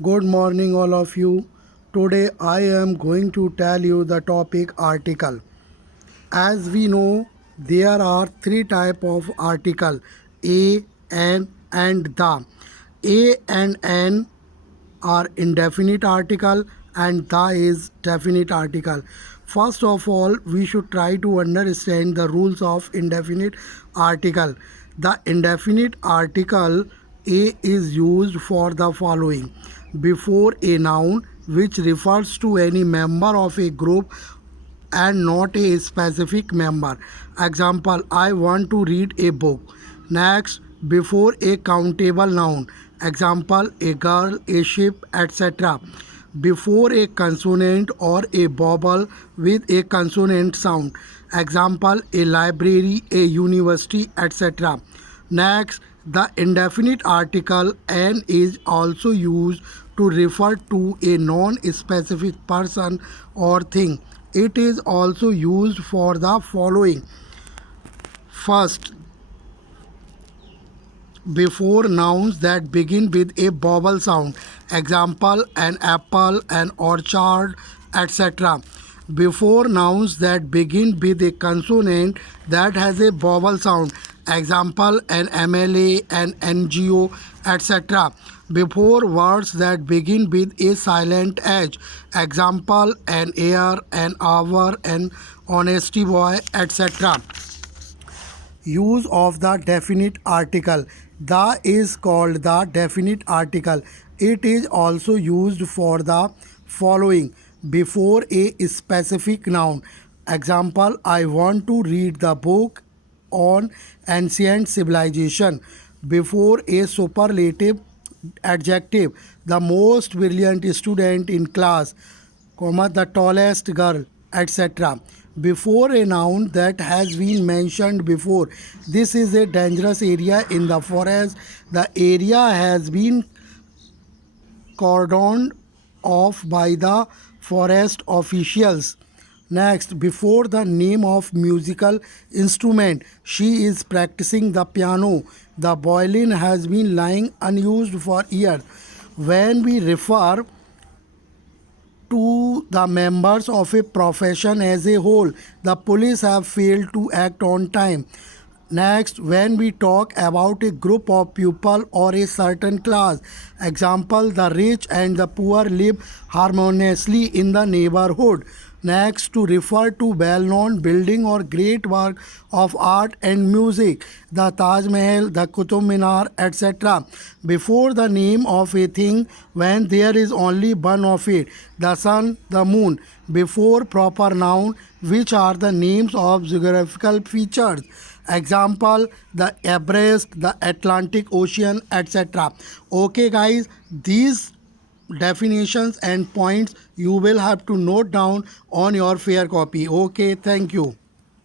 Good morning, all of you. Today I am going to tell you the topic article. As we know, there are three type of article: a, an, and the. A and an are indefinite article and the is definite article. First of all, we should try to understand the rules of indefinite article. The indefinite article a is used for the following: before a noun which refers to any member of a group and not a specific member. Example, I want to read a book. Next, before a countable noun. Example, a girl, a ship, etc. Before a consonant or a vowel with a consonant sound. Example, a library, a university, etc. Next, the indefinite article "an" is also used to refer to a non-specific person or thing. It is also used for the following: first, before nouns that begin with a vowel sound. Example, an apple, an orchard, etc. Before nouns that begin with a consonant that has a vowel sound. Example, an MLA, an NGO, etc. Before words that begin with a silent H. Example, an air, an hour, an honesty boy, etc. Use of the definite article. The is called the definite article. It is also used for the following: before a specific noun. Example, I want to read the book on ancient civilization. Before a superlative adjective, the most brilliant student in class, comma, the tallest girl, etc. Before a noun that has been mentioned before. This is a dangerous area in the forest. The area has been cordoned off by the forest officials. Next, before the name of musical instrument. She is practicing the piano. The violin has been lying unused for years. When we refer to the members of a profession as a whole, the police have failed to act on time. Next, when we talk about a group of people or a certain class. Example, the rich and the poor live harmoniously in the neighborhood. Next, to refer to well-known building or great work of art and music, the Taj Mahal, the Qutub Minar, etc. Before the name of a thing when there is only one of it, the sun, the moon. Before proper noun, which are the names of geographical features. Example, the Everest, the Atlantic Ocean, etc. Okay, guys, these definitions and points you will have to note down on your fair copy. Okay, thank you.